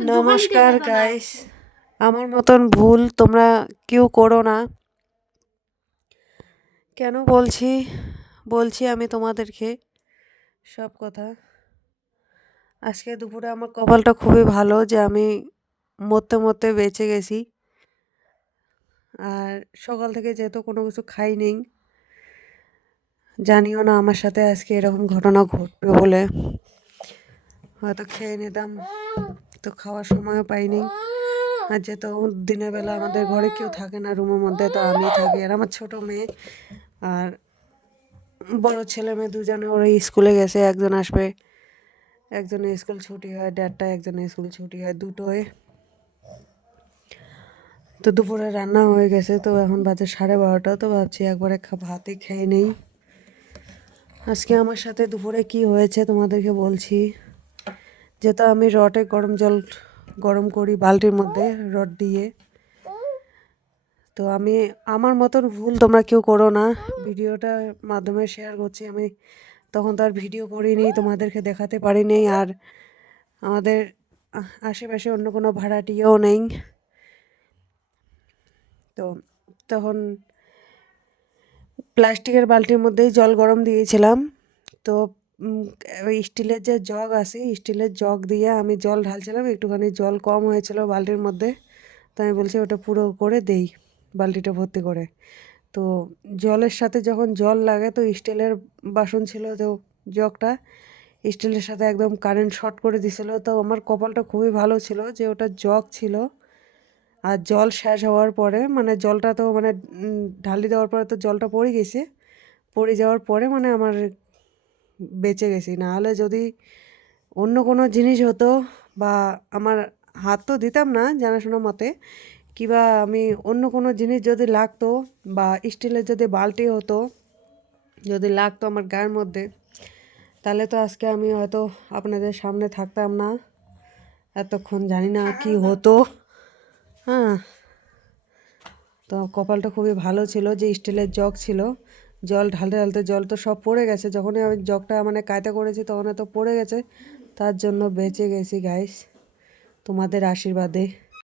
নমস্কার গাইস আমার মতন ভুল তোমরা কেউ করো না। কেন বলছি? বলছি আমি তোমাদেরকে সব কথা। আজকে দুপুরে আমার কপালটা খুবই ভালো যে আমি মরতে মরতে বেঁচে গেছি। আর সকাল থেকে যেহেতু কোনো কিছু খাই নেই জানিও না আমার সাথে আজকে এরকম ঘটনা ঘটবে বলে। হয়তো খেয়ে নিতাম। তো খাওয়ার সময়ও পাইনি। আর যেহেতু দিনের বেলা আমাদের ঘরে কেউ থাকে না রুমের মধ্যে, তো আমি থাকি। আর আমার ছোটো মেয়ে আর বড় ছেলে মেয়ে দুজনে, ওরা স্কুলে গেছে, একজন আসবে একজনের স্কুল ছুটি হয়, দেড়টায় একজনের স্কুল ছুটি হয় দুটোয় তো দুপুরে রান্না হয়ে গেছে, তো এখন বাজে সাড়ে বারোটা, তো ভাবছি একবারে ভাতই খেয়ে নেই। আজকে আমার সাথে দুপুরে কি হয়েছে তোমাদেরকে বলছি। যেটা আমি রটে গরম জল গরম করি বালতির মধ্যে, রড দিয়ে। তো আমি, আমার মতন ভুল তোমরা কেউ করো না। ভিডিওটার মাধ্যমে শেয়ার করছি। আমি তখন তো আর ভিডিও করিনি, তোমাদেরকে দেখাতে পারিনি। আর আমাদের আশেপাশে অন্য কোনো ভাড়াটিও নেই। তো তখন প্লাস্টিকের বালতির মধ্যেই জল গরম দিয়েছিলাম। তো ওই স্টিলের যে জগ আছে স্টিলের জগ দিয়ে আমি জল ঢালছিলাম, একটুখানি জল কম হয়েছিল বালতির মধ্যে। তো আমি বলছি ওটা পুরো করে দেই, বালতিটা ভর্তি করে। তো জলের সাথে যখন জল লাগে, তো স্টিলের বাসন ছিল তো জগটা, স্টিলের সাথে একদম কারেন্ট শর্ট করে দিছিল। তো আমার কপালটা খুবই ভালো ছিল যে ওটা জগ ছিল। আর জল শেষ হওয়ার পরে মানে জলটা তো মানে ঢালি দেওয়ার পরে তো জলটা পড়ে গেছে। পড়ে যাওয়ার পরে মানে আমার বেঁচে গেছি। নাহলে যদি অন্য কোনো জিনিস হতো বা আমার হাত তো দিতাম না জানাশোনা মতে, কিবা আমি অন্য কোনো জিনিস যদি লাগতো বা স্টিলের যদি বালতি হতো, যদি লাগতো আমার গায়ের মধ্যে, তাহলে তো আজকে আমি হয়তো আপনাদের সামনে থাকতাম না। এতক্ষণ জানি না কি হতো। হ্যাঁ তো কপালটা খুবই ভালো ছিল যে স্টিলের জগ ছিল। জল ঢালতে ঢালতে জল তো সব পড়ে গেছে। যখনই আমি জগটা মানে কায়দা করেছি তখন তো পড়ে গেছে। তার জন্য বেঁচে গেছি গাইস তোমাদের আশীর্বাদে।